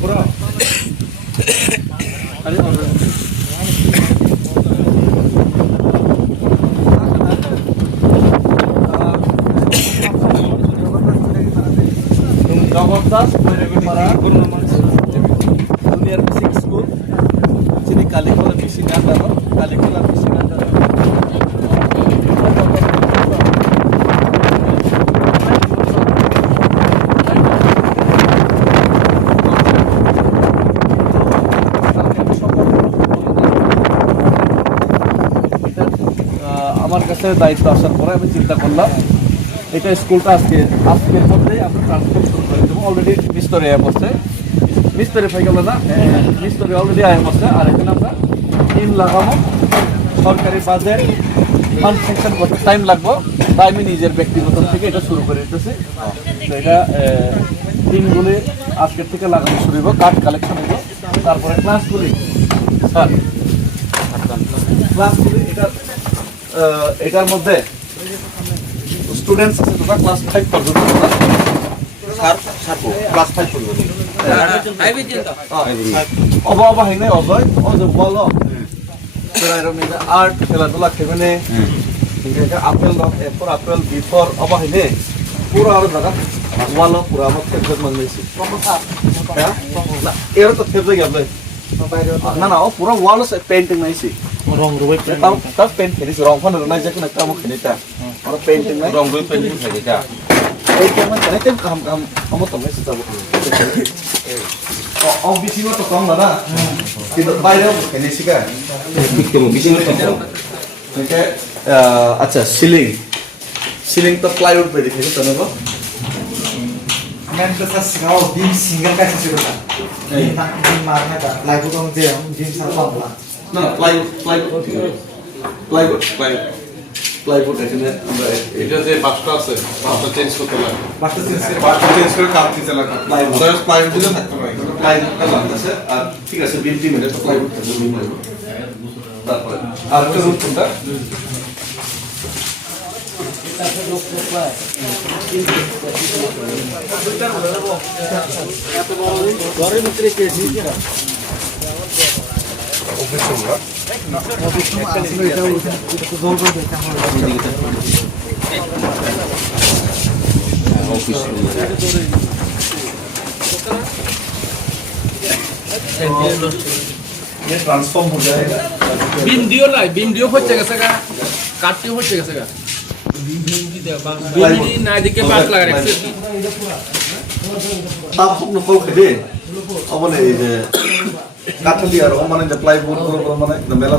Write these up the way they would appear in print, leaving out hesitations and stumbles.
পুরো জবরদস্ত junior basic school যিনি কালিকোলা বেশি গান দাও কালিকোলা বেশি গান দাও আমার কাছে দায়িত্ব আসার পরে আমি চিন্তা করলাম এটা স্কুলটা আজকের মধ্যেই আমরা ট্রান্সফার শুরু করে দেবো অলরেডি মিস্তরি আয়া বসছে মিস্তরি হয়ে গেল না মিস্তরি অলরেডি আয়া বসছে আর এখানে আমরা টিম লাগাবো সরকারি বাজেট ফান্ড সেকশন করতে টাইম লাগবো তাই আমি নিজের ব্যক্তিগত থেকে এটা শুরু করে দিতেছি তো এটা টিমগুলি আজকের থেকে লাগানো শুরু হইব কার্ড কালেকশন হইব তারপরে ক্লাসগুলি স্যার ক্লাসগুলি এটার মধ্যে স্টুডেন্টস আছে তোমরা ক্লাস 5 পর্যন্ত ক্লাস 5 পর্যন্ত অবা হেনে অজয় অজয় বল আর্ট খেলাধুলা খেবেনে আপেল এরপর আপেল বিফর অবা হেনে পুরো আরো জায়গা ওয়াল পুরো আমার খেলতে মন গেছে এর তো খেলতে গেল না না পুরো ওয়াল পেইন্টিং নাইছি রং রুবাই তাও পেইন্ট খেলিছি রং ফান নাই যে কোন একটা আমার খেলিতা আর পেইন্টিং নাই রং রুবাই পেইন্টিং খেলিতা এই কেমন খেলিতে কাম আমার তো মেসেজ যাব বেশি তো কম না কিন্তু বাইরেও খেলিছি কা বেশি তো আচ্ছা সিলিং তো প্লাইউড पे दिखेगा तो ना मैंने तो सर सिखाओ बीम सिंगल कैसे शुरू था बीम मारने का प्लाईवुड हम दे हम बीम सर पाऊंगा না প্লাইউড এখানে আমরা এটা যে বাসটা আছে বাসটা চেঞ্জ করতে লাগে बाकी से বাসটা চেঞ্জ করে কাট দিতে লাগে প্লাইউড দিলে থাকতে পারে প্লাইউডটা লাগতেছে আর ঠিক আছে বিল টিম এটা প্লাইউড থাকবে বিল লাগবে তারপরে আর একটা রুট কোনটা ঘরের ভিতরে কে দিয়েছে না ये ट्रांसफॉर्म हो जाएगा बीम दियो ना बीम दियो হচ্ছে গেছে গা কাটটিও হচ্ছে গেছে গা बीम দি দে बीम দি না দিকে পাত লাগা রাখছে তাপ নকল খেবে অবলে এই যে কাঠলি আর মানে যে প্লাইউড পুরো মানে মেলা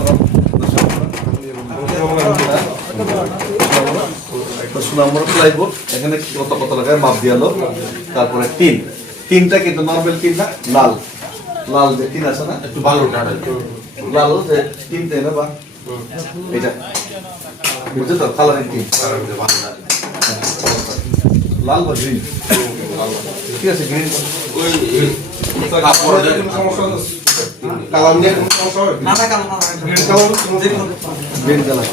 সুনামর প্লাইউড এখানে কত কত লাগায় মাপ দিয়ালো তারপরে তিনটা কিন্তু নরমাল তিন না লাল যে তিন আছে না একটু ভালো কাটা লাল যে তিন দেয় না বা এটা বুঝছো তো কালারিং তিন লাল বা গ্রিন ঠিক আছে গ্রিন ওই কাপড় দিয়ে কোনো সমস্যা আছে কালার নিয়ে কোনো সমস্যা হবে ना ना काम ना গ্রিন কালার গ্রিন কালার